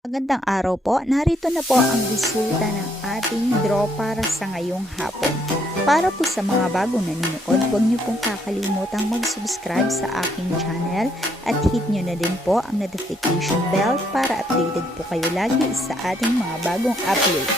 Magandang araw po. Narito na po ang resulta ng ating draw para sa ngayong hapon. Para po sa mga bagong nanonood, huwag niyo pong kakalimutang mag-subscribe sa aking channel at hit niyo na din po ang notification bell para updated po kayo lagi sa ating mga bagong upload.